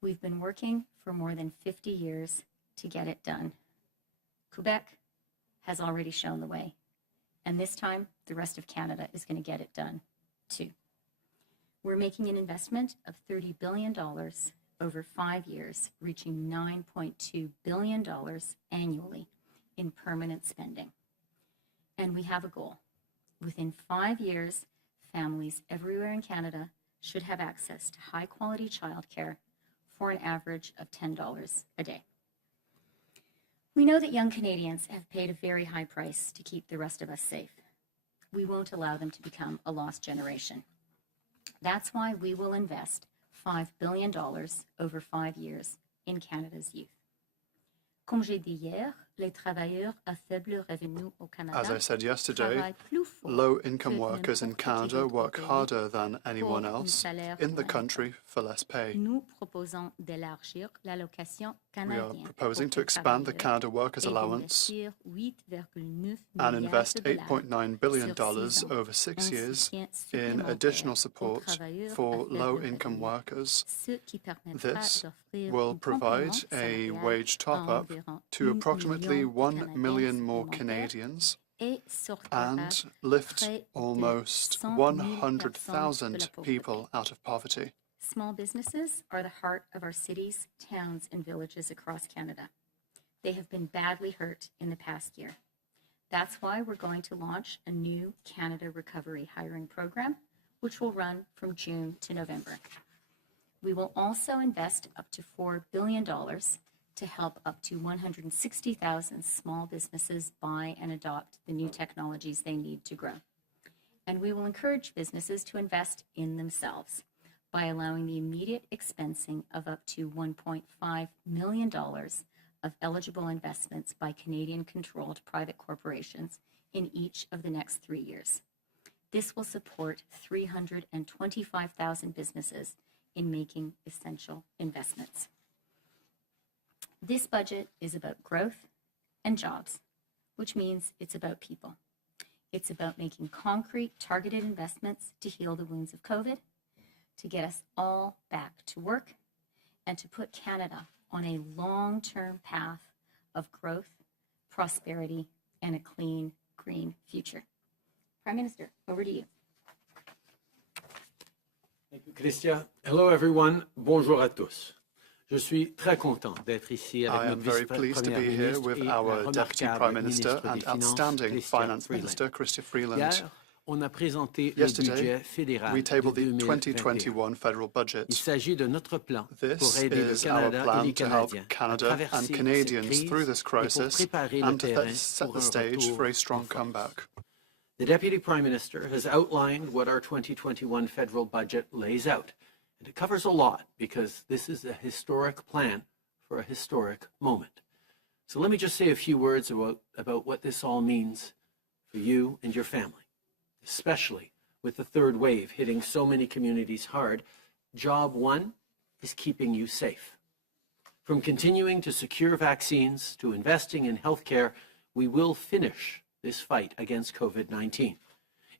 We've been working for more than 50 years to get it done. Quebec has already shown the way, and this time the rest of Canada is going to get it done too. We're making an investment of $30 billion over 5 years, reaching $9.2 billion annually in permanent spending. And we have a goal. Within 5 years, families everywhere in Canada should have access to high-quality childcare for an average of $10 a day. We know that young Canadians have paid a very high price to keep the rest of us safe. We won't allow them to become a lost generation. That's why we will invest $5 billion over 5 years in Canada's youth. Comme j'ai dit hier, les travailleurs à faible revenu au Canada. As I said yesterday, low-income workers in Canada work harder than anyone else in the country for less pay. We are proposing to expand the Canada Workers Allowance and invest $8.9 billion over 6 years in additional support for low-income workers. This will provide a wage top-up to approximately 1 million more Canadians and lift almost 100,000 people out of poverty. Small businesses are the heart of our cities, towns, and villages across Canada. They have been badly hurt in the past year. That's why we're going to launch a new Canada Recovery Hiring Program, which will run from June to November. We will also invest up to $4 billion to help up to 160,000 small businesses buy and adopt the new technologies they need to grow. And we will encourage businesses to invest in themselves by allowing the immediate expensing of up to $1.5 million of eligible investments by Canadian-controlled private corporations in each of the next 3 years. This will support 325,000 businesses in making essential investments. This budget is about growth and jobs, which means it's about people. It's about making concrete, targeted investments to heal the wounds of COVID, to get us all back to work, and to put Canada on a long-term path of growth, prosperity, and a clean, green future. Prime Minister, over to you. Thank you, Christia. Hello, everyone. Bonjour à tous. Je suis très content d'être ici avec notre vice-première ministre with our Deputy Prime Minister and outstanding Finance Minister, Chrystia Freeland. On a présenté le budget fédéral we tabled the 2021 federal budget. Il s'agit de notre plan This pour aider le is our Canada et plan les to help Canadiens Canada and Canadians through this crisis and to set the stage for a strong comeback. The Deputy Prime Minister has outlined what our 2021 federal budget lays out. And it covers a lot because this is a historic plan for a historic moment. So let me just say a few words about what this all means for you and your family, especially with the third wave hitting so many communities hard. Job one is keeping you safe. From continuing to secure vaccines to investing in healthcare, we will finish this fight against COVID-19.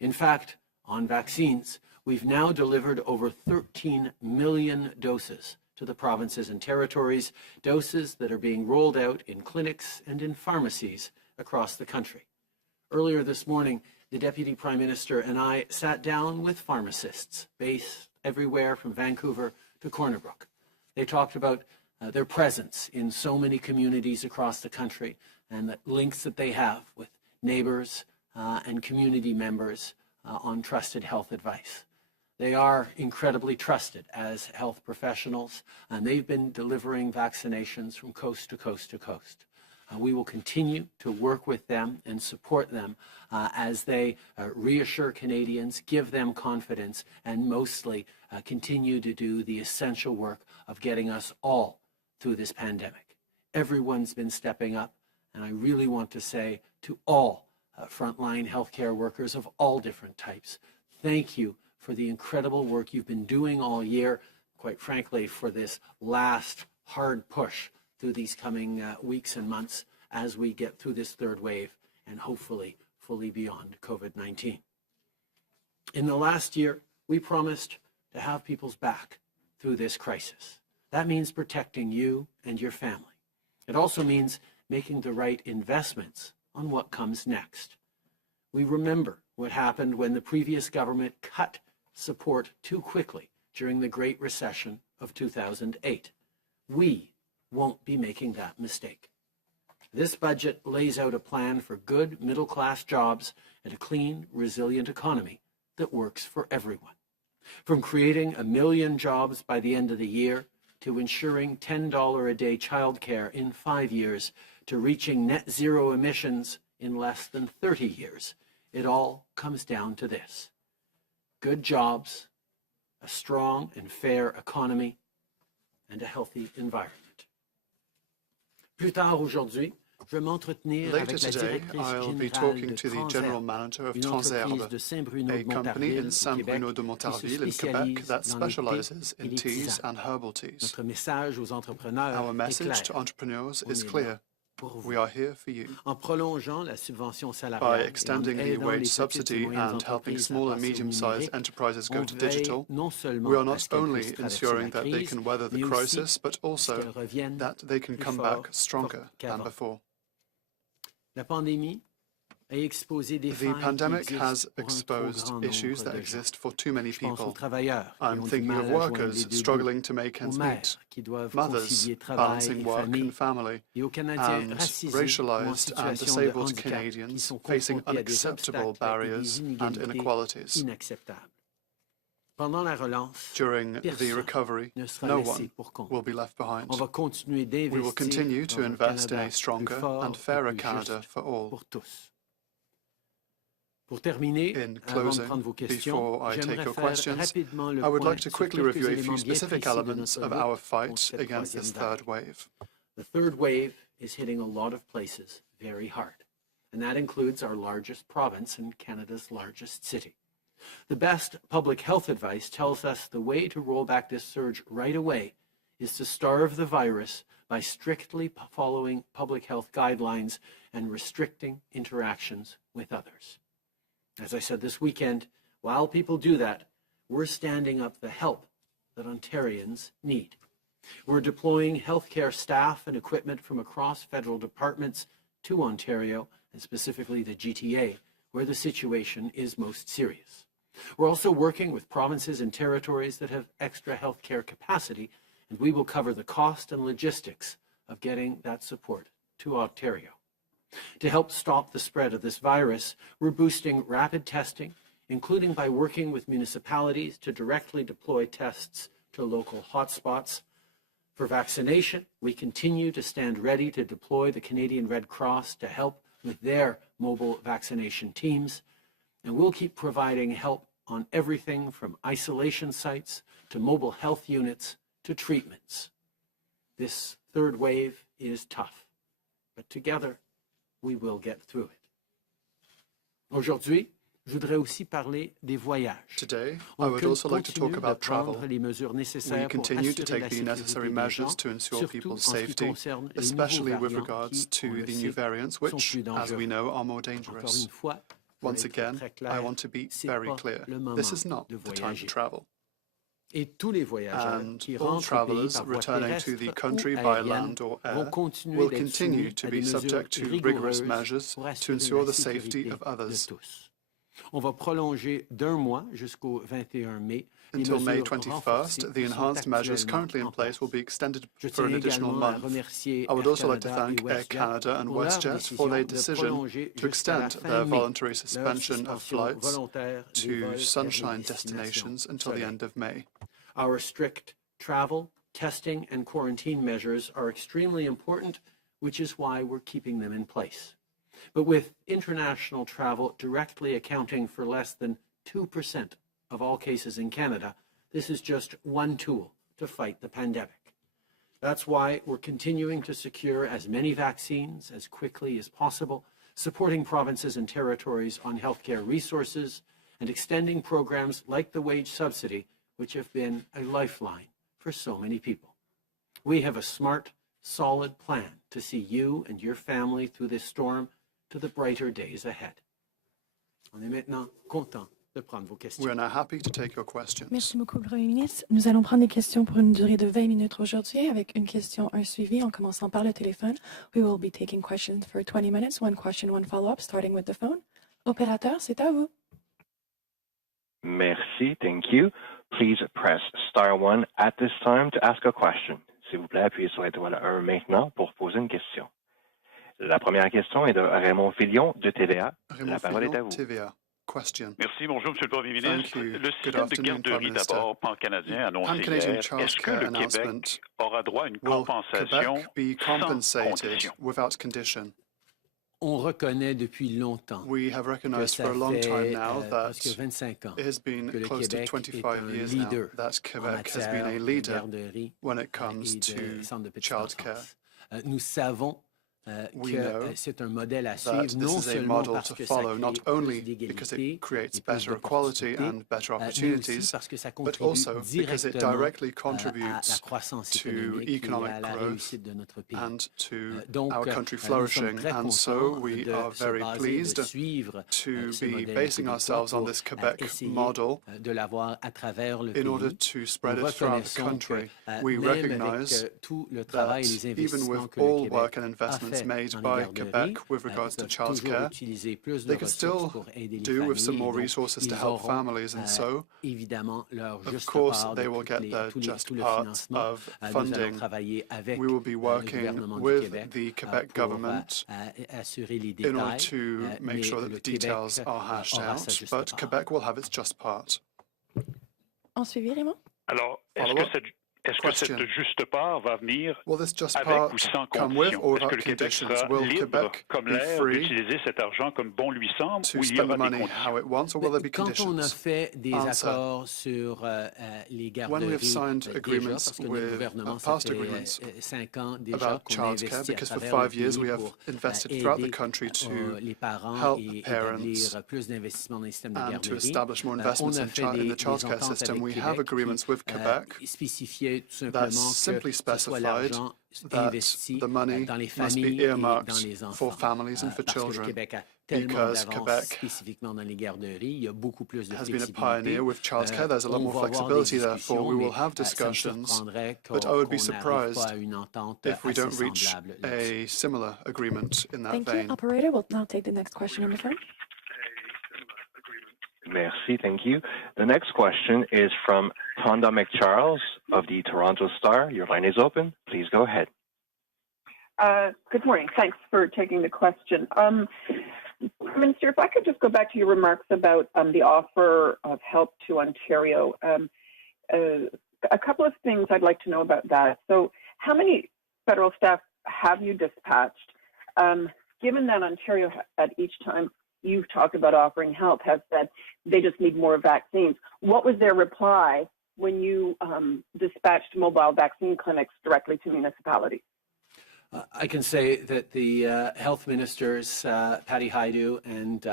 In fact, on vaccines, we've now delivered over 13 million doses to the provinces and territories, doses that are being rolled out in clinics and in pharmacies across the country. Earlier this morning, the Deputy Prime Minister and I sat down with pharmacists based everywhere from Vancouver to Corner Brook. They talked about their presence in so many communities across the country and the links that they have with neighbors and community members on trusted health advice. They are incredibly trusted as health professionals, and they've been delivering vaccinations from coast to coast to coast. We will continue to work with them and support them as they reassure Canadians, give them confidence, and mostly continue to do the essential work of getting us all through this pandemic. Everyone's been stepping up, and I really want to say to all frontline healthcare workers of all different types, thank you for the incredible work you've been doing all year, quite frankly, for this last hard push through these coming weeks and months as we get through this third wave and hopefully fully beyond COVID-19. In the last year, we promised to have people's back through this crisis. That means protecting you and your family. It also means making the right investments on what comes next. We remember what happened when the previous government cut support too quickly during the Great Recession of 2008. We won't be making that mistake. This budget lays out a plan for good middle-class jobs and a clean, resilient economy that works for everyone. From creating 1 million jobs by the end of the year, to ensuring $10 a day childcare in 5 years, to reaching net zero emissions in less than 30 years, it all comes down to this: good jobs, a strong and fair economy, and a healthy environment. Plus tard aujourd'hui, je vais m'entretenir Later avec la today, directrice I'll be générale talking de to the General Transherbe, Manager of une Transherbe, entreprise de Saint-Bruno a de company in Montarville, Saint-Bruno de qui se Montarville in Quebec that spécialise dans les thés specializes et in les teas tisanes. and herbal teas. Notre message aux entrepreneurs Our est message to clair. entrepreneurs On is est là clear. pour vous. We are here for you. En prolongeant la subvention By salariale et en extending the aidant les wage petites et subsidy moyennes and helping entreprises à small and passer au medium-sized numérique, enterprises go on to veille digital, non seulement we are à not ce qu'elles only puissent traverser ensuring la that they crise, can weather the mais aussi crisis, but à ce also qu'elles reviennent that they can plus come fortes back stronger than qu'avant. before. La pandémie a exposé des The failles qui pandemic has existent pour un trop exposed grand issues nombre that de gens. exist for too many Je pense aux people. travailleurs qui I'm ont du thinking mal of à joindre les workers deux bouts, struggling to make aux ends mères meet, qui doivent mothers concilier travail balancing et work famille, and family, et aux Canadiens and racisés ou en racialized and situation de disabled handicap qui Canadians sont facing confrontés à des unacceptable obstacles et barriers des and inégalités inequalities. inacceptables. Pendant la relance, During the personne recovery, ne sera no laissé one pour compte. will be left behind. On va continuer We will d'investir continue to dans un invest in Canada a stronger plus fort and et fairer plus Canada juste for all. pour tous. Pour terminer, In avant de closing, prendre vos questions, before I take j'aimerais your faire questions, rapidement le I would point like to sur quickly quelques review a éléments few bien specific précis de elements notre of lutte our contre fight cette against this troisième third vague. wave. The third wave is hitting a lot of places very hard, and that includes our largest province and Canada's largest city. The best public health advice tells us the way to roll back this surge right away is to starve the virus by strictly following public health guidelines and restricting interactions with others. As I said this weekend, while people do that, we're standing up the help that Ontarians need. We're deploying healthcare staff and equipment from across federal departments to Ontario, and specifically the GTA, where the situation is most serious. We're also working with provinces and territories that have extra healthcare capacity, and we will cover the cost and logistics of getting that support to Ontario. To help stop the spread of this virus, we're boosting rapid testing, including by working with municipalities to directly deploy tests to local hotspots. For vaccination, we continue to stand ready to deploy the Canadian Red Cross to help with their mobile vaccination teams, and we'll keep providing help on everything from isolation sites to mobile health units to treatments. This third wave is tough, but together we will get through it. Aujourd'hui, je voudrais aussi parler des voyages. Today, I would also like to talk about travel. Les mesures nécessaires We continue to pour take the assurer la necessary sécurité des measures gens, to ensure surtout people's en ce qui safety, concerne les especially nouveaux with variants regards qui, to on le the sait, new variants, sont which, plus as we dangereux. know, are more Encore dangerous. une fois, Once pour être again, très I clair, want to be c'est very pas clear. le moment This is not de the time to voyager. travel. Et tous les voyageurs And qui all rentrent au pays travellers par voie returning terrestre to the ou country by aérienne land or vont air continuer will d'être continue soumis to à be des mesures subject to rigorous rigoureuses measures pour to assurer ensure la the safety sécurité of de others. tous. On va prolonger d'1 mois jusqu'au 21 mai les Until May mesures 21st, renforcées the qui sont enhanced measures actuellement currently in en place will place. be extended Je for tiens an additional également à month. remercier I would Air also like to Canada et thank Air WestJet Canada and pour leur WestJet for décision their de decision prolonger to jusqu'à la extend fin their mai voluntary leur suspension of suspension flights volontaire des to vols vers les sunshine destinations destinations until the soleil. end of May. Our strict travel, testing, and quarantine measures are extremely important, which is why we're keeping them in place. But with international travel directly accounting for less than 2% of all cases in Canada, this is just one tool to fight the pandemic. That's why we're continuing to secure as many vaccines as quickly as possible, supporting provinces and territories on healthcare resources, and extending programs like the wage subsidy, which have been a lifeline for so many people. We have a smart, solid plan to see you and your family through this storm to the brighter days ahead. On est maintenant content de prendre vos questions. We are now happy to take your questions. Merci beaucoup, Premier ministre. Nous allons prendre des questions pour une durée de 20 minutes aujourd'hui avec une question, un suivi en commençant par le téléphone. We will be taking questions for 20 minutes, one question, one follow-up, starting with the phone. Opérateur, c'est à vous. Merci, thank you. Please press star 1 at this time to ask a question. S'il vous plaît, appuyez sur l'étoile 1 maintenant pour poser une question. La première question est de Raymond Filion de TVA. La parole est à vous. TVA. Question. Merci, bonjour, Monsieur le Premier ministre. you. Le système de garderie d'abord pan-canadien annoncé Pan-Canadian hier, childcare est-ce que le announcement Québec aura droit à une Will compensation Quebec be sans compensated condition? without condition? On reconnaît depuis longtemps We have que recognized ça for a long fait time now presque that 25 ans it has been que le close to Québec est 25 un years now leader that en Quebec has been matière a de leader garderie when it comes et to de centres de petite childcare. enfance. Nous savons We que know c'est un modèle à that suivre, this non is a seulement model parce to que ça follow, crée not only plus because d'égalité it creates et plus better equality d'opportunités, and better mais aussi opportunities, parce que ça but contribue also because it directement directly à la contributes croissance to économique et economic à la growth réussite de notre pays. and to Donc, our country nous sommes flourishing. très And so contents we de are se very baser, pleased de suivre to ce be modèle basing québécois ourselves on pour this Quebec essayer model de l'avoir à travers le in order pays. to Nous spread it throughout the reconnaissons country. que We même recognize avec tout le travail et that les even investissements with que le all Québec work and a investments fait made dans les by garderies, Quebec with ils regards to peuvent toujours childcare, utiliser plus de they can ressources still pour aider les do with some familles. more Et donc, resources to ils help auront families, and so, évidemment leur of juste course, part de they will get their tout just le part financement. of Nous allons funding. travailler avec We will be le working gouvernement du with Québec the Quebec pour government assurer les in order détails, to make mais sure that le the Québec details are hashed aura sa out, juste but part. Quebec will have its just part. En suivi, Raymond? Alors, Follow-up est-ce que question. cette juste part va venir Will this just avec part ou sans come with condition? or Est-ce que without le Québec conditions? sera Will libre Quebec comme be l'air free d'utiliser cet argent comme bon lui semble to ou il y spend the aura des money how conditions? it wants, or will there be Quand on a conditions? fait des Answer. accords sur les When we have garderies signed déjà, agreements parce que notre with gouvernement, ça past fait agreements 5 ans déjà about qu'on a childcare, investi à because for travers le 5 years pays we have pour invested throughout the aider country to les parents help et parents établir plus d'investissements dans les systèmes de and to garderie. establish more On investments a in, fait in the des childcare ententes system. avec We Québec have agreements with Quebec qui spécifiaient tout that simplement simply que ce soit specified l'argent that investi the money dans les must be familles et dans earmarked les enfants. for families and for Parce que le children, Québec a tellement because d'avance Quebec spécifiquement dans les garderies, il y a beaucoup plus de has been a flexibilité. pioneer with childcare. There's a lot On more va avoir flexibility, des therefore we discussions, will have mais ça me discussions. surprendrait But I would be qu'on n'arrive surprised pas à une entente if we assez don't reach semblable là-dessus. a similar agreement in that Thank you. vein. Operator, we'll now take the next question on the phone. Merci, thank you. The next question is from Tonda McCharles of the Toronto Star. Your line is open. Please go ahead. Good morning. Thanks for taking the question. Minister, if I could just go back to your remarks about the offer of help to Ontario. A couple of things I'd like to know about that. So how many federal staff have you dispatched? Given that Ontario at each time you've talked about offering help has said they just need more vaccines, what was their reply when you dispatched mobile vaccine clinics directly to municipalities? I can say that the health ministers, Patty Hajdu and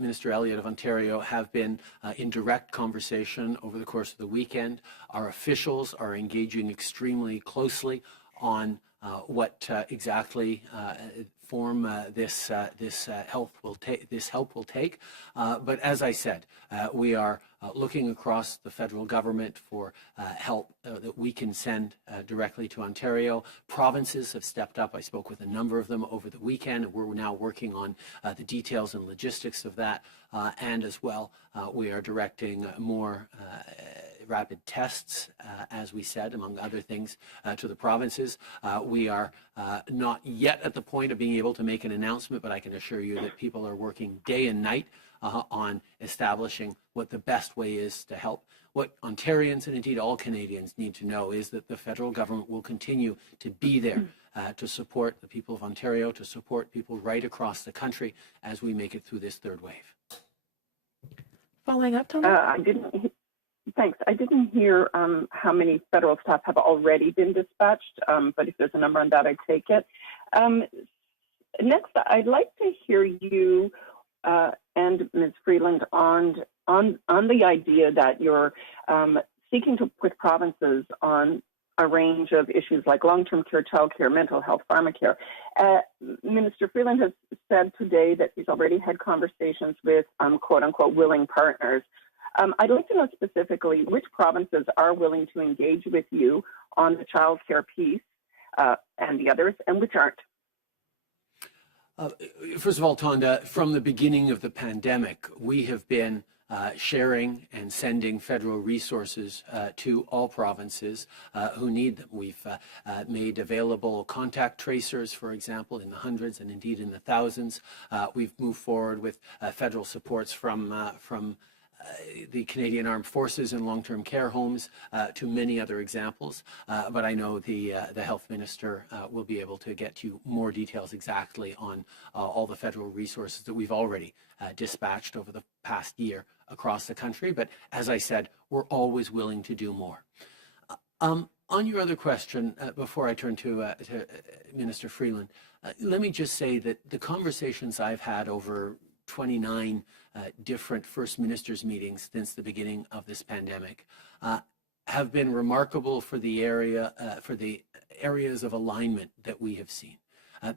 Minister Elliott of Ontario, have been in direct conversation over the course of the weekend. Our officials are engaging extremely closely on what exactly form this help will take. But as I said, we are looking across the federal government for help that we can send directly to Ontario. Provinces have stepped up. I spoke with a number of them over the weekend, and we're now working on the details and logistics of that. And as well, we are directing more rapid tests, as we said, among other things, to the provinces. We are not yet at the point of being able to make an announcement, but I can assure you that people are working day and night on establishing what the best way is to help. What Ontarians and indeed all Canadians need to know is that the federal government will continue to be there to support the people of Ontario, to support people right across the country as we make it through this third wave. Following up, Tom? Thanks. I didn't hear how many federal staff have already been dispatched, but if there's a number on that, I'd take it. Next, I'd like to hear you and Ms. Freeland on the idea that you're seeking to with provinces on a range of issues like long-term care, childcare, mental health, pharmacare. Minister Freeland has said today that he's already had conversations with quote-unquote willing partners. I'd like to know specifically which provinces are willing to engage with you on the childcare piece and the others, and which aren't. First of all, Tonda, from the beginning of the pandemic, we have been sharing and sending federal resources to all provinces who need them. We've made available contact tracers, for example, in the hundreds and indeed in the thousands. We've moved forward with federal supports from the Canadian Armed Forces and long-term care homes, to many other examples. But I know the Health Minister will be able to get you more details exactly on all the federal resources that we've already dispatched over the past year across the country. But as I said, we're always willing to do more. On your other question, before I turn to Minister Freeland, let me just say that the conversations I've had over 29 different First Ministers meetings since the beginning of this pandemic have been remarkable for the areas of alignment that we have seen.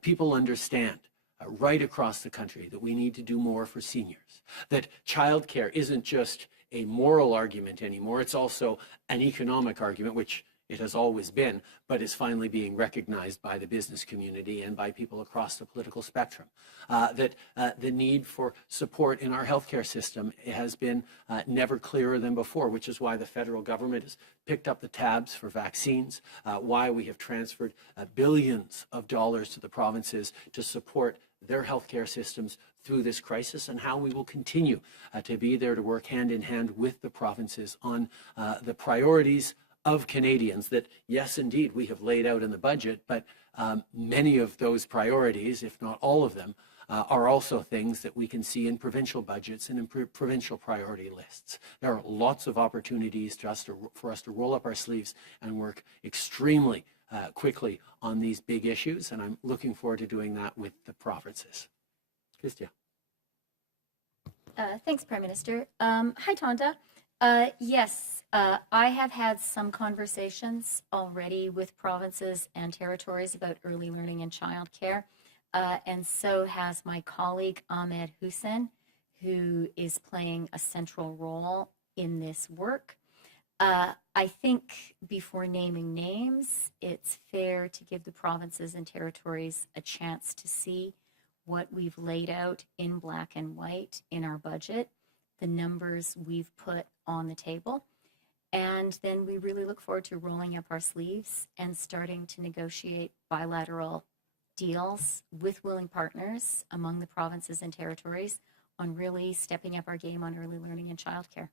People understand right across the country that we need to do more for seniors, that childcare isn't just a moral argument anymore, it's also an economic argument, which it has always been, but is finally being recognized by the business community and by people across the political spectrum. That the need for support in our healthcare system has been never clearer than before, which is why the federal government has picked up the tabs for vaccines, why we have transferred billions of dollars to the provinces to support their healthcare systems through this crisis, and how we will continue to be there to work hand in hand with the provinces on the priorities of Canadians that, yes, indeed, we have laid out in the budget, but many of those priorities, if not all of them, are also things that we can see in provincial budgets and in provincial priority lists. There are lots of opportunities for us to roll up our sleeves and work extremely quickly on these big issues, and I'm looking forward to doing that with the provinces. Christia. Thanks, Prime Minister. Hi, Tonda. Yes, I have had some conversations already with provinces and territories about early learning and childcare, and so has my colleague Ahmed Hussein, who is playing a central role in this work. I think before naming names, it's fair to give the provinces and territories a chance to see what we've laid out in black and white in our budget, the numbers we've put on the table. And then we really look forward to rolling up our sleeves and starting to negotiate bilateral deals with willing partners among the provinces and territories on really stepping up our game on early learning and childcare.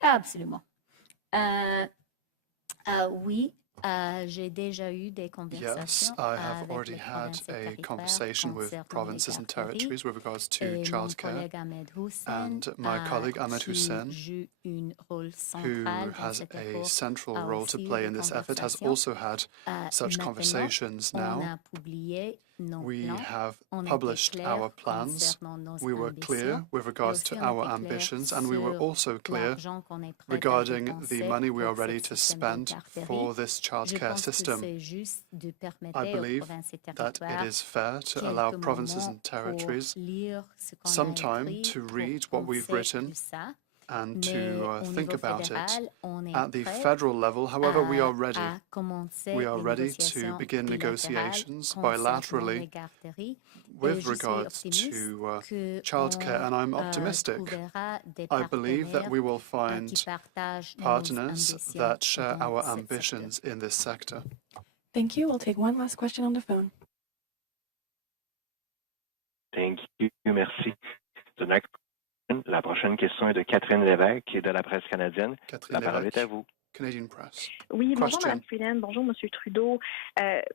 Absolument. Oui. J'ai déjà eu des conversations. Yes, I have already had a conversation with provinces and territories with regards to childcare, and my colleague Ahmed Hussein, who has a central role to play in this effort, has also had such conversations now. We have published our plans. We were clear with regards to our ambitions, and we were also clear regarding the money we are ready to spend for this childcare system. I believe that it is fair to allow provinces and territories some time to read what we've written and to think about it. At the federal level, however, we are ready. We are ready to begin negotiations bilaterally with regards to childcare, and I'm optimistic. I believe that we will find partners that share our ambitions in this sector. Thank you. We'll take one last question on the phone. Thank you. Merci. The next La prochaine question est de Catherine Lévesque de la presse canadienne. La parole est à vous. Canadian Press. Oui, bonjour Question. Mme Freeland, bonjour Monsieur Trudeau.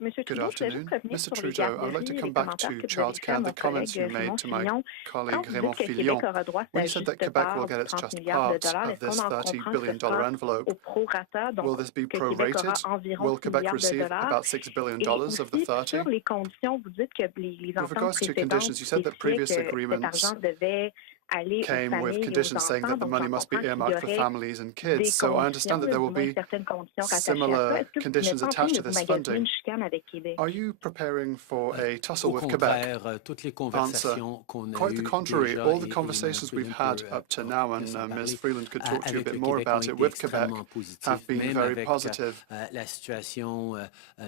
Monsieur Good Trudeau, je voulais afternoon. vous prévenir Mr. sur les Trudeau, I would like to garderies et come les back commentaires to que vous avez faits à childcare, mon the comments you collègue made Raymond to my Fillon. colleague Quand vous Raymond dites que Fillon. Québec aura droit à When sa you said that juste Quebec will part get de its 30 just milliards de part dollars, of est-ce this qu'on en $30 comprend billion ce sens envelope, au prorata, will donc this be que Québec aura prorated? environ Will 6 Quebec milliards de receive dollars? about $6 billion Et of the aussi 30? sur les conditions, vous dites que les With ententes regards to précédentes conditions, you said that spécifiaient previous que cet agreements argent devait aller aux came with familles et aux conditions saying enfants. that the Donc, money j'en must be comprends qu'il y earmarked for aurait families and des kids. So I understand conditions, that there du will moins be certaines conditions rattachées à ça. similar Est-ce que vous conditions n'êtes pas en train attached de to vous this magasiner funding. une chicane avec Québec? Are you preparing for a tussle Au with contraire, Quebec? toutes les Answer. conversations qu'on a Quite the eues contrary. déjà, All the et conversations Mme we've Freeland had peut, up to now, peut and s'en Ms. parler, Freeland could talk to you a avec bit le more Québec ont about it, été with Quebec, extrêmement positifs, have been même very avec positive. la situation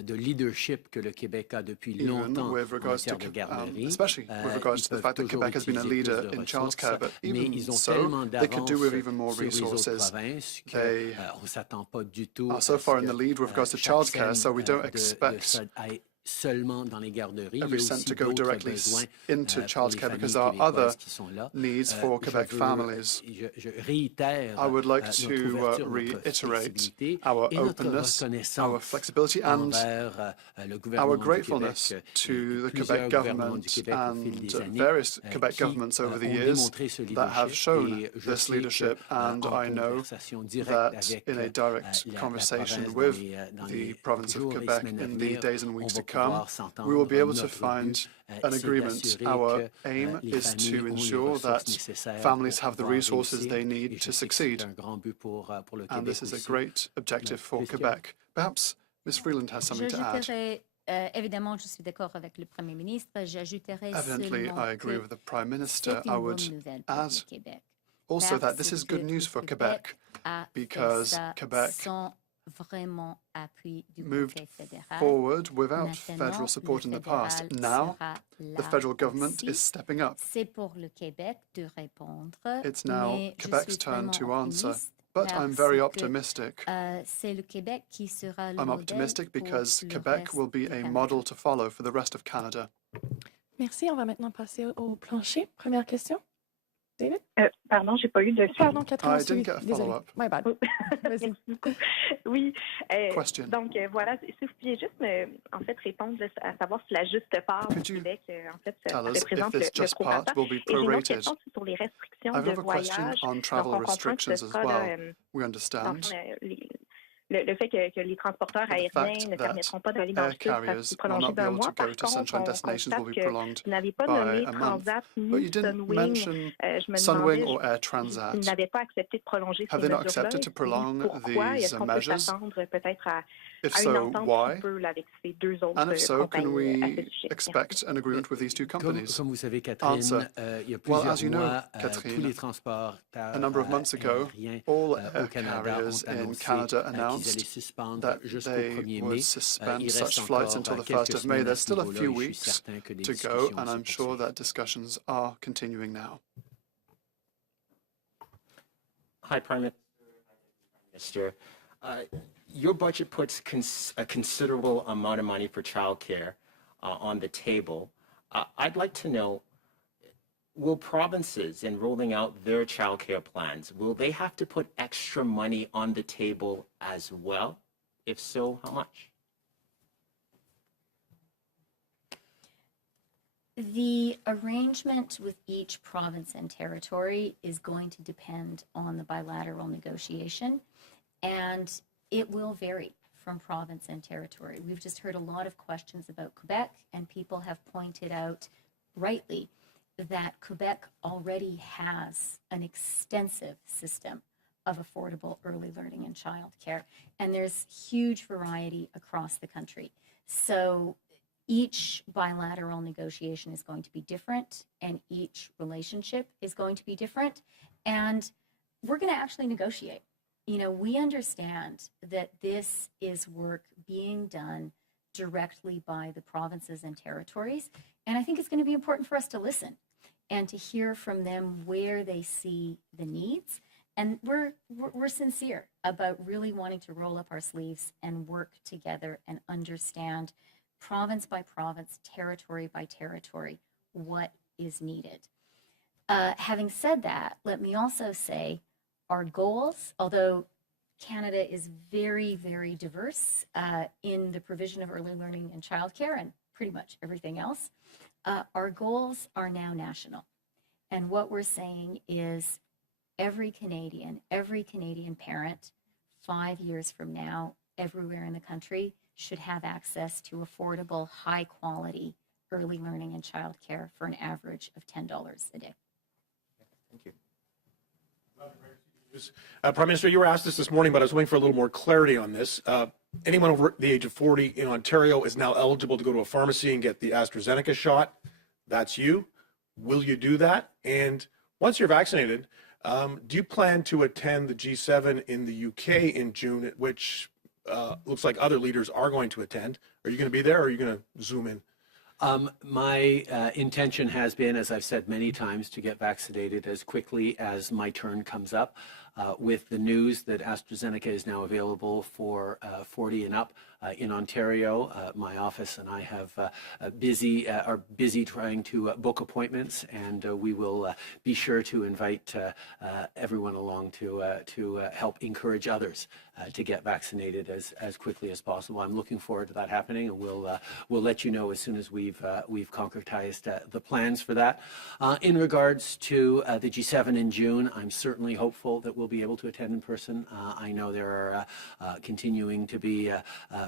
de leadership que le Québec a depuis Even longtemps with en regards to, matière de garderie. especially with regards Ils to the peuvent fact that toujours Quebec has been a utiliser leader plus de in ressources, childcare, but mais even ils ont so, tellement they could do with d'avance even more sur les autres resources. provinces They qu'on ne s'attend pas du tout are so à ce far in que the lead with regards to chaque childcare, scène so we don't de expect ça aille seulement dans les garderies. Il y every a cent aussi to go d'autres directly besoins into pour les childcare familles because there are other québécoises qui sont là. needs for Je Quebec veux, families. je réitère I would like notre to ouverture, notre reiterate flexibilité our et notre openness, our reconnaissance flexibility, and envers le our gouvernement du gratefulness Québec to et the plusieurs Quebec gouvernements du government Québec au fil and des années various Quebec qui governments over the ont years démontré ce that have leadership. shown Et je this sais leadership, and en I know conversation directe that avec in a direct la conversation province with dans the les province of jours et Quebec semaines à in the venir, days and on weeks va to come, pouvoir we will s'entendre. be able to Notre find but, an c'est agreement. d'assurer Our que aim les is to familles ont les ensure ressources that nécessaires families pour have the pouvoir resources réussir. they Et need je to sais que c'est succeed. un grand but pour le And Québec this is a aussi. great objective for Christian? Quebec. Perhaps Ms. Freeland has something to add. J'ajouterais, évidemment, je suis d'accord avec le Premier ministre, j'ajouterais Evidently, seulement I agree que with the Prime Minister. c'est I une would bonne nouvelle pour add le Québec. also that Parce this is que good news le for Québec Quebec a fait because ça Quebec sans vraiment appui du moved Conseil fédéral. forward without Maintenant, federal support in le the past. fédéral Now, sera the là federal government aussi. is stepping up. C'est pour le Québec de répondre. It's now mais je Quebec's suis turn vraiment to answer. optimiste But I'm parce very que, optimistic. c'est le Québec qui sera le I'm modèle optimistic pour because le Quebec reste will be du a Canada. model to follow for the rest of Canada. Merci. On va maintenant passer au plancher. Première question. David? Pardon, j'ai pas eu de suivi. Pardon, Catherine. I didn't get a Désolée. follow-up. My bad. Vas-y. Merci beaucoup. Oui. Question. Donc, voilà, si vous pouviez juste en fait, répondre à savoir si la juste part Could du you Québec, en fait, tell ça us if représente this le just part prorata. will be Et j'ai une autre prorated? question sur les restrictions I have de another question voyage. on Donc, travel on comprend que restrictions ce as sera well. We dans understand le fond, le fait que les transporteurs the aériens fact ne that permettront pas d'aller dans le air sud, ça carriers sera will prolongé not be d'un able to mois. go Par to contre, central on destinations will constate be que prolonged vous n'avez pas by nommé a month. Transat But ni you didn't Sunwing. mention Je me Sunwing demandais or Air s'ils Transat. n'avaient pas accepté de prolonger Have ces they not mesures-là. accepted Et to si oui, prolong pourquoi? Et these est-ce qu'on peut measures? s'attendre peut-être à If une so, entente why? qui peut avec ces deux autres And if so, can compagnies à ce we sujet? Merci. expect an agreement with these two companies? Comme vous savez, Catherine, Answer. il y a Well, plusieurs as you know, mois, tous Catherine, les transporteurs a number of months ago, aériens all au air Canada carriers ont in annoncé Canada qu'ils allaient announced suspendre that jusqu'au they 1er would mai. suspend Il such reste flights encore until the quelques 1st of May. semaines à There's ce still a niveau-là few et je suis weeks certain que les to go, discussions and se I'm sure poursuivent. that discussions are continuing now. Hi, Prime Minister. Your budget puts a considerable amount of money for childcare on the table. I'd like to know, will provinces, in rolling out their childcare plans, will they have to put extra money on the table as well? If so, how much? The arrangement with each province and territory is going to depend on the bilateral negotiation, and it will vary from province and territory. We've just heard a lot of questions about Quebec, and people have pointed out rightly that Quebec already has an extensive system of affordable early learning and childcare, and there's huge variety across the country. So each bilateral negotiation is going to be different, and each relationship is going to be different, and we're going to actually negotiate. You know, we understand that this is work being done directly by the provinces and territories, and I think it's going to be important for us to listen and to hear from them where they see the needs. And we're sincere about really wanting to roll up our sleeves and work together and understand province by province, territory by territory, what is needed. Having said that, let me also say our goals, although Canada is very, very diverse in the provision of early learning and childcare and pretty much everything else, our goals are now national. And what we're saying is every Canadian parent, 5 years from now, everywhere in the country, should have access to affordable, high-quality early learning and childcare for an average of $10 a day. Thank you. Prime Minister, you were asked this morning, but I was waiting for a little more clarity on this. Anyone over the age of 40 in Ontario is now eligible to go to a pharmacy and get the AstraZeneca shot. That's you. Will you do that? And once you're vaccinated, do you plan to attend the G7 in the UK in June, which looks like other leaders are going to attend? Are you going to be there, or are you going to Zoom in? My intention has been, as I've said many times, to get vaccinated as quickly as my turn comes up. With the news that AstraZeneca is now available for 40 and up in Ontario, my office and I are busy trying to book appointments, and we will be sure to invite everyone along to help encourage others to get vaccinated as quickly as possible. I'm looking forward to that happening, and we'll let you know as soon as we've concretized the plans for that. In regards to the G7 in June, I'm certainly hopeful that we'll be able to attend in person. I know there are continuing to be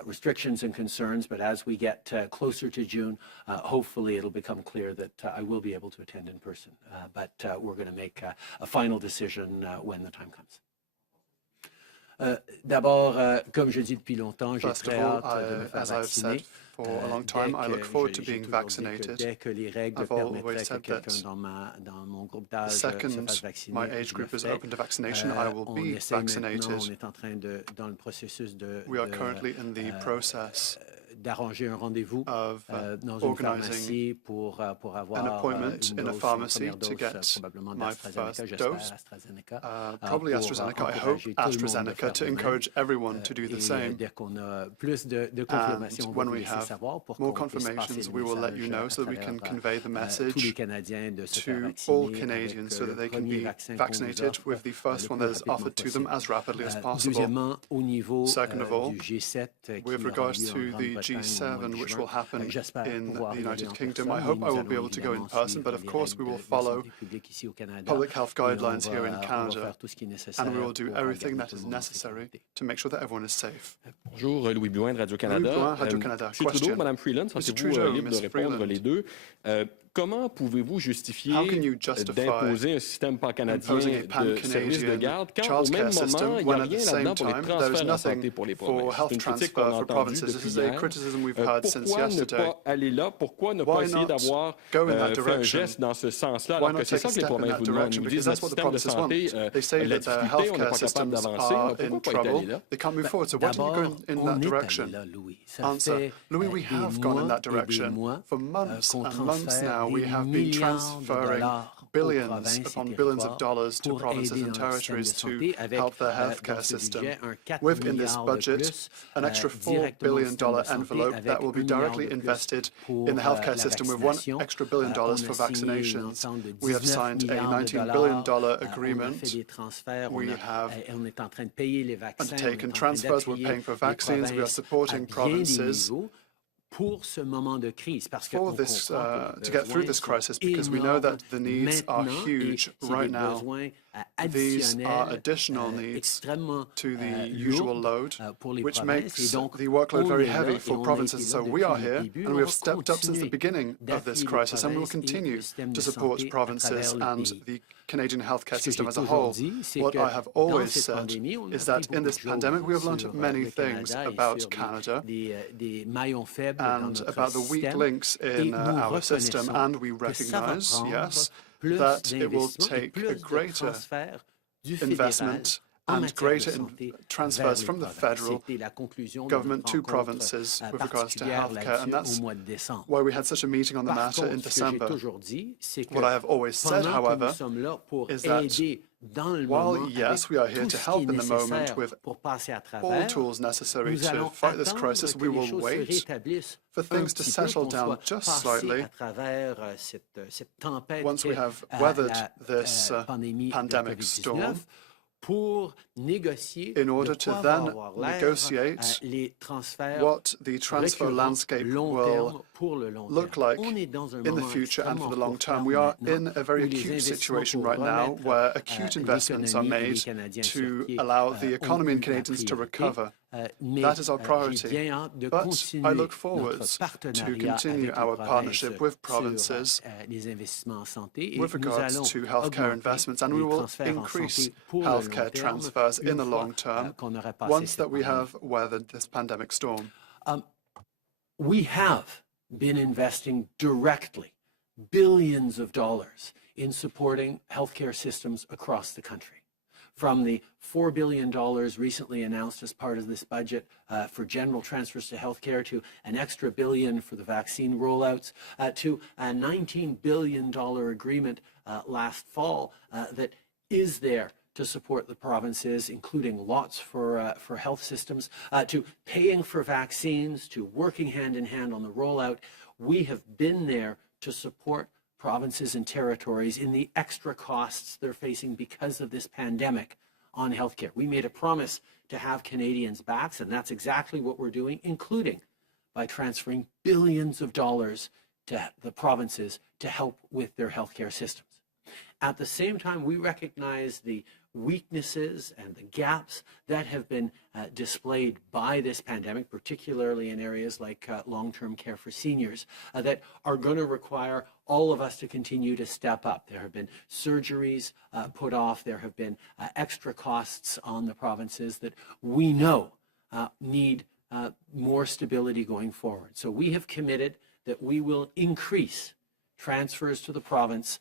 restrictions and concerns, but as we get closer to June, hopefully it'll become clear that I will be able to attend in person. But we're going to make a final decision when the time comes. D'abord, comme je dis depuis longtemps, j'ai très hâte de me faire vacciner. For a long time, I look forward to being vaccinated. I've always said that the second my age group is open to vaccination, I will be vaccinated. We are currently in the process d'arranger un rendez-vous dans une pharmacie pour avoir an appointment in a pharmacy to get my first dose. Probably AstraZeneca. I hope AstraZeneca, to encourage everyone to do the same. And when we have more confirmations, we will let you know so that we can convey the message to all Canadians so that they can be vaccinated with the first one that is offered to them as rapidly as possible. Second of all, with regards to the G7, which will happen in the United Kingdom, I hope I will be able to go in person, but of course we will follow public health guidelines here in Canada, and we will do everything that is necessary to make sure that everyone is safe. Bonjour, Louis Blouin de Radio-Canada. Monsieur Trudeau, Madame Freeland, sentez-vous libre de répondre les deux? Comment pouvez-vous justifier d'imposer un système pan-canadien de services de garde quand, au même moment, il n'y a rien là-dedans pour les transferts en santé pour les provinces? C'est une critique qu'on a entendue depuis hier. Pourquoi ne pas aller là? Pourquoi ne pas essayer d'avoir fait un geste dans ce sens-là, alors que c'est ça que les provinces vous demandent? Ils nous disent notre système de santé, la difficulté, on n'est pas capable d'avancer. Pourquoi pas y aller là? D'abord, on est allé là, Louis. Answer: Louis, we have gone in that direction for months and months now. We have been transferring billions upon billions of dollars to provinces and territories to help their healthcare system. Within this budget, an extra $4 billion envelope that will be directly invested in the healthcare system with $1 extra billion for vaccinations. We have signed a $19 billion agreement. We have undertaken transfers. We're paying for vaccines. We are supporting provinces for this, to get through this crisis, because we know that the needs are huge right now. These are additional needs to the usual load, which makes the workload very heavy for provinces. So we are here, and we have stepped up since the beginning of this crisis, and we will continue to support provinces and the Canadian healthcare system as a whole. What I have always said is that in this pandemic, we have learned many things about Canada and about the weak links in our system, and we recognize, yes, that it will take a greater investment and greater transfers from the federal government to provinces with regards to healthcare, and that's why we had such a meeting on the matter in December. What I have always said, however, is that while, yes, we are here to help in the moment with all tools necessary to fight this crisis, we will wait for things to settle down just slightly once we have weathered this pandemic storm, in order to then negotiate what the transfer landscape will look like in the future and for the long term. We are in a very acute situation right now where acute investments are made to allow the economy and Canadians to recover That is our priority, but I look forward to continue our partnership with provinces with regards to healthcare investments, and we will increase healthcare transfers in the long term once that we have weathered this pandemic storm. We have been investing directly billions of dollars in supporting healthcare systems across the country. From the $4 billion recently announced as part of this budget for general transfers to healthcare, to an extra $1 billion for the vaccine rollouts, to a $19 billion agreement last fall that is there to support the provinces, including lots for health systems, to paying for vaccines, to working hand in hand on the rollout. We have been there to support provinces and territories in the extra costs they're facing because of this pandemic on healthcare. We made a promise to have Canadians' backs, and that's exactly what we're doing, including by transferring billions of dollars to the provinces to help with their healthcare systems. At the same time, we recognize the weaknesses and the gaps that have been displayed by this pandemic, particularly in areas like long-term care for seniors, that are going to require all of us to continue to step up. There have been surgeries put off. There have been extra costs on the provinces that we know need more stability going forward. So we have committed that we will increase transfers to the provinces,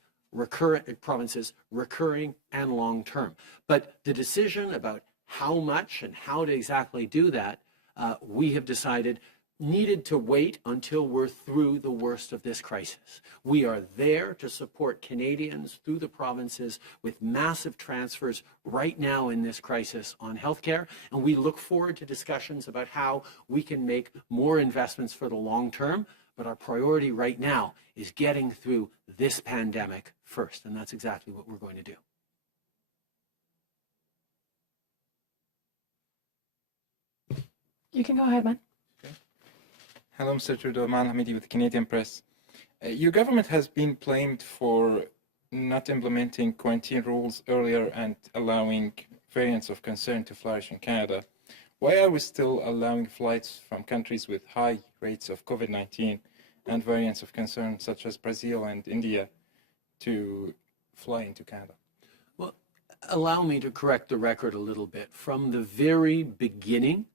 recurring and long-term. But the decision about how much and how to exactly do that, we have decided needed to wait until we're through the worst of this crisis. We are there to support Canadians through the provinces with massive transfers right now in this crisis on healthcare, and we look forward to discussions about how we can make more investments for the long term. But our priority right now is getting through this pandemic first, and that's exactly what we're going to do. You can go ahead, man. Okay. Hello, Mr. Trudeau. Man Hamidi with the Canadian Press. Your government has been blamed for not implementing quarantine rules earlier and allowing variants of concern to flourish in Canada. Why are we still allowing flights from countries with high rates of COVID-19 and variants of concern such as Brazil and India to fly into Canada? Well, allow me to correct the record a little bit. From the very beginning,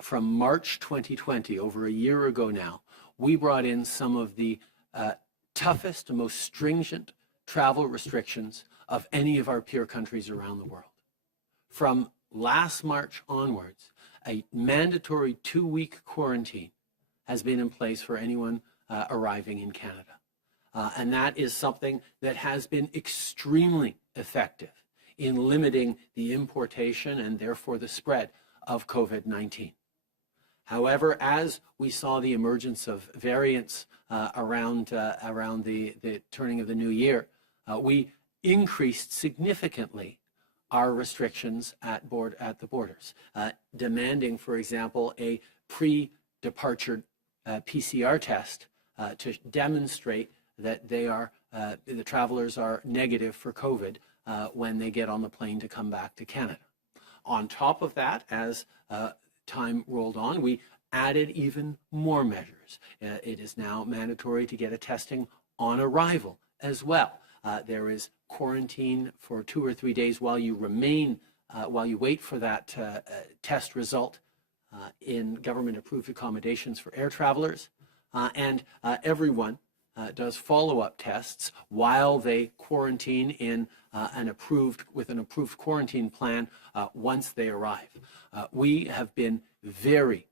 from March 2020, over a year ago now, we brought in some of the toughest and most stringent travel restrictions of any of our peer countries around the world. From last March onwards, a mandatory 2-week quarantine has been in place for anyone arriving in Canada. And that is something that has been extremely effective in limiting the importation and therefore the spread of COVID-19. However, as we saw the emergence of variants around the turning of the new year, we increased significantly our restrictions at the borders, demanding, for example, a pre-departure PCR test to demonstrate that the travelers are negative for COVID when they get on the plane to come back to Canada. On top of that, as time rolled on, we added even more measures. It is now mandatory to get a testing on arrival as well. There is quarantine for 2 or 3 days while you wait for that test result in government-approved accommodations for air travelers, and everyone does follow-up tests while they quarantine in with an approved quarantine plan once they arrive. We have been very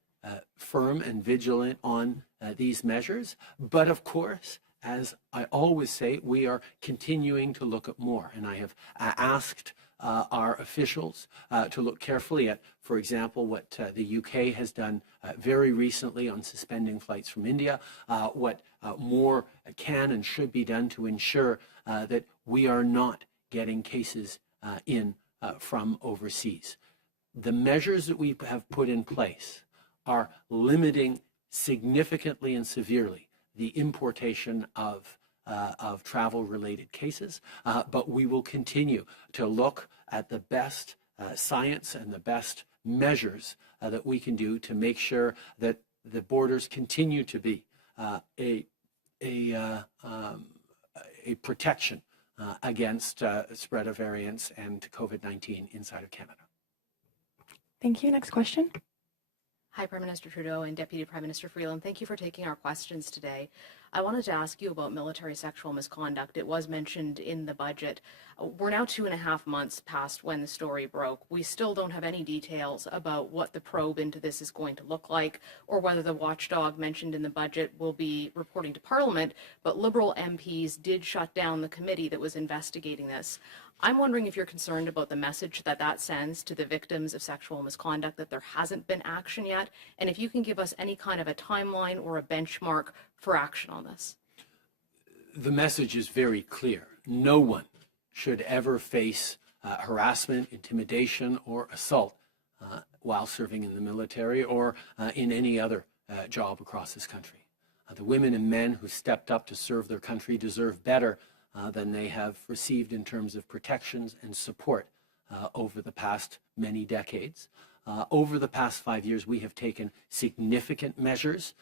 firm and vigilant on these measures, but of course, as I always say, we are continuing to look at more, and I have asked our officials to look carefully at, for example, what the UK has done very recently on suspending flights from India, what more can and should be done to ensure that we are not getting cases in from overseas. The measures that we have put in place are limiting significantly and severely the importation of travel-related cases, but we will continue to look at the best science and the best measures that we can do to make sure that the borders continue to be a protection against spread of variants and COVID-19 inside of Canada. Thank you. Next question. Hi, Prime Minister Trudeau and Deputy Prime Minister Freeland. Thank you for taking our questions today. I wanted to ask you about military sexual misconduct. It was mentioned in the budget. We're now 2.5 months past when the story broke. We still don't have any details about what the probe into this is going to look like, or whether the watchdog mentioned in the budget will be reporting to Parliament, but Liberal MPs did shut down the committee that was investigating this. I'm wondering if you're concerned about the message that that sends to the victims of sexual misconduct, that there hasn't been action yet, and if you can give us any kind of a timeline or a benchmark for action on this. The message is very clear. No one should ever face harassment, intimidation, or assault while serving in the military or in any other job across this country. The women and men who stepped up to serve their country deserve better than they have received in terms of protections and support over the past many decades. Over the past 5 years, we have taken significant measures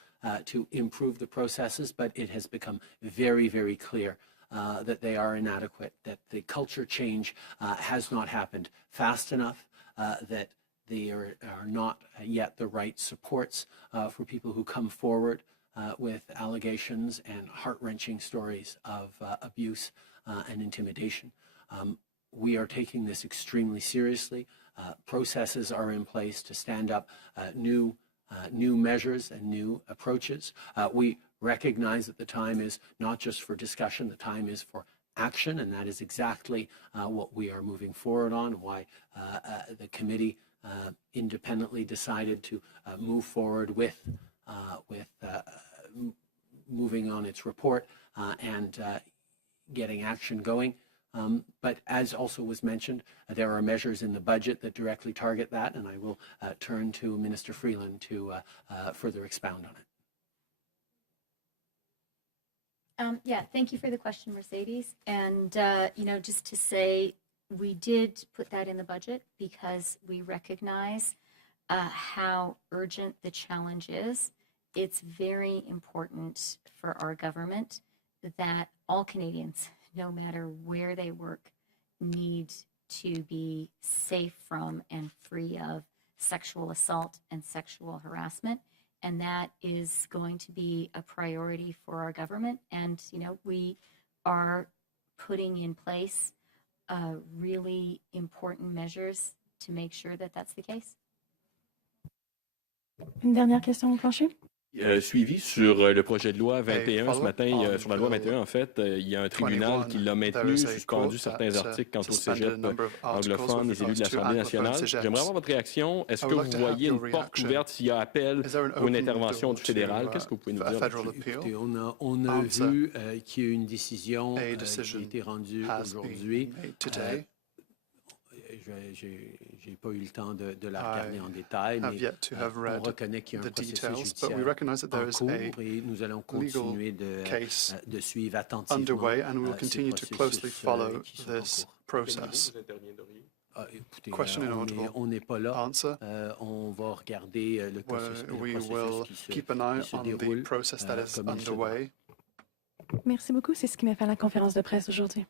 to improve the processes, but it has become very, very clear that they are inadequate, that the culture change has not happened fast enough, that there are not yet the right supports for people who come forward with allegations and heart-wrenching stories of abuse and intimidation. We are taking this extremely seriously. Processes are in place to stand up new measures and new approaches. We recognize that the time is not just for discussion, the time is for action, and that is exactly what we are moving forward on, why the committee independently decided to move forward with moving on its report and getting action going. But as also was mentioned, there are measures in the budget that directly target that, and I will turn to Minister Freeland to further expound on it. Yeah, thank you for the question, Mercedes. And, just to say, we did put that in the budget because we recognize how urgent the challenge is. It's very important for our government that all Canadians, no matter where they work, need to be safe from and free of sexual assault and sexual harassment. And that is going to be a priority for our government. And, we are putting in place really important measures to make sure that that's the case. Une dernière question au plancher. Suivi sur le projet de loi 21 ce matin, sur la loi 21 en fait, il y a un tribunal qui l'a maintenu, suspendu certains articles quant au cégep anglophone, les élus de l'Assemblée nationale. J'aimerais avoir votre réaction. Est-ce que vous voyez une porte ouverte s'il y a appel ou une intervention du fédéral? Qu'est-ce que vous pouvez nous dire? Écoutez, on a vu qu'il y a eu une décision qui a été rendue aujourd'hui. J'ai pas eu le temps de la regarder en détail, mais on reconnaît qu'il y a un processus judiciaire en cours et nous allons continuer de suivre attentivement ce processus Écoutez, on n'est pas là. On va regarder le processus qui se déroule comme il se doit. Merci beaucoup. C'est ce qui m'a fait la conférence de presse aujourd'hui.